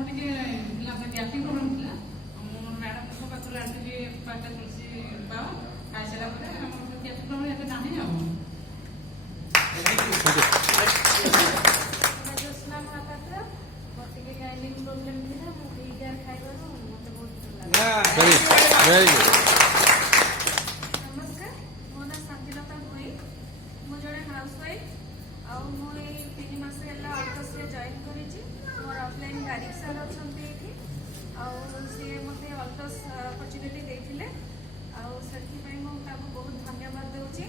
मोर टिके gastric problem थिला मोर madam को पाखर आसी पाटा तुलसी बाबा खाई सारा पर हमर गैस्ट्रिक प्रॉब्लम एते नाही आ जोस्ना महापात्र मोटिके गाइनिंग प्रॉब्लम थिला मु वीगर खाइबारो मते बहुत भल वेरी गुड नमस्कार मो ना शांतिलता भोई मु जड़े हाउसवाइफ आ मु ए 3 मास हेला ऑफिस रे जॉइन करिछि मोर ऑफलाइन गाड़ी सर अछंती एठी आ से मते ऑल्टस अपॉर्चुनिटी देथिले आ सेठी पई मु ताको बहुत धन्यवाद देउछि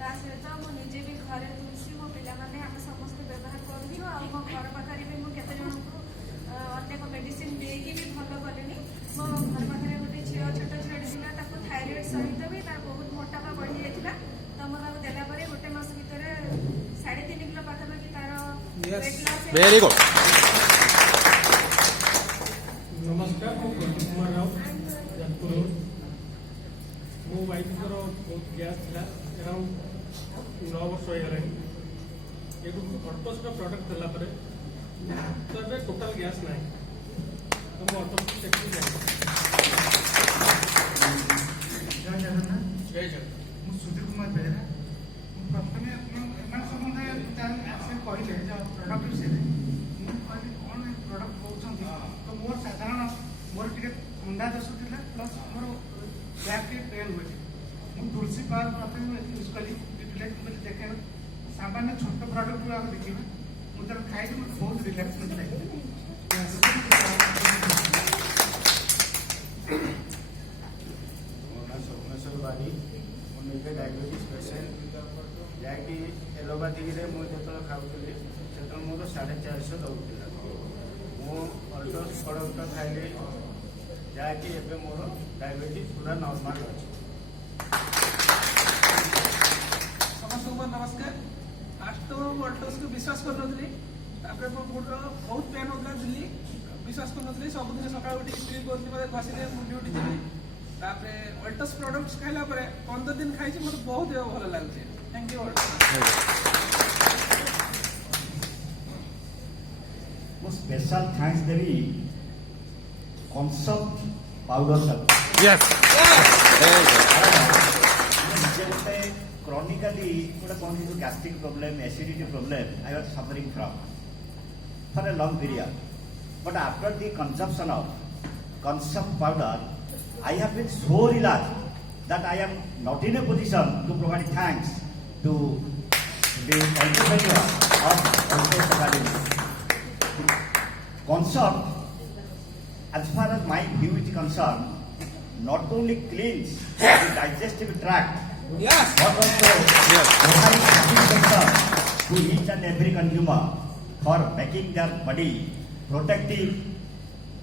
ता सहित मु निजे भी घरे तुलसी मो पिला माने हम समस्त व्यवहार करू आ मो घर पाखरे भी मु केते जण को अनेक मेडिसिन देकी भी भलो कलेनी मो घर पाखरे गोटे छियो छोट छेडी दिला ताको थायराइड सहित भी तार बहुत मोटापा बढ़ी जाइतिला त मो ताको देला परे गोटे मास भितरे 3.5 किलो पाखापाखि तार वेट लॉस वेरी गुड नमस्कार मु प्रदीप कुमार राव जाजपुर रोड मो वाइफ बहुत गैस था अराउंड 9 वर्ष हो गए ये अल्टस का प्रोडक्ट देला परे तो ए टोटल गैस ना तो मो अल्टस चेक कर जय जगन्नाथ जय जय मु सुधीर कुमार बेहरा प्रथमे मैं समझे से कहले प्रोडक्ट विषय मु कहली कौन प्रोडक्ट कहते तो मोर साधारण मोर टिके अंडा दोष था प्लस मोर बैक के पेन हुए मु तुलसी पावर प्रथमे यूज कली यूटिलाइज देखे सामान्य छोट प्रोडक्ट गुड़ा देखिए मुझे खाई मुझे बहुत रिलैक्स लगे सोमेश्वर बारी मुझे डायबिटीज पेसेंट जहाँकि एलोपैथिक मुझे खाऊली से मोर 450 दौला मु अल्टस प्रोडक्ट खाइली जहाँकि एवं मोर डायबिटीज पूरा नॉर्मल अच्छे समस्त नमस्कार फास्ट तो अल्टस को विश्वास कर नी मो मुंड बहुत पेन होता दिल्ली विश्वास कर नी सबुदिन सकाल उठी स्त्री कर बसिले ड्यूटी जी अल्टस प्रोडक्ट्स खाइला 15 दिन खाई मत बहुत भल लगे thank you special thanks Devi कंसप पाउडर यस गोटे क्रॉनिकली गोटे कौन जो gastric problem acidity problem I was suffering from for a long period but after the consumption of कंसप powder I have been so relaxed that I am not in a position to provide thanks to the entrepreneur of Altos Academy. Concept, as far as my view is concerned, not only cleans the digestive tract, but also provides satisfaction to each and every consumer for making their body protective,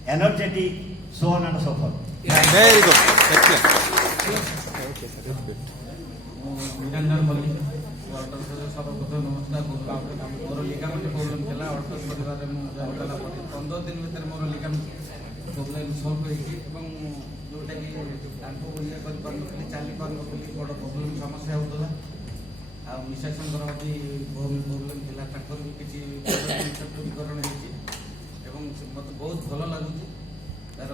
energetic, so on and so forth. Very good excellent Niranjan Mallick अल्टस सर्वप्रथम नमस्कार मोर ligament problem थी अल्टस कर 15 दिन भर मोर ligament problem solve जोटा कि ये करी चली पार बड़ प्रोब्लेम समस्या होता मिशा शंकर भी प्रोब्लेम थी भी किसी दूरीकरण मत बहुत भल लगुच तार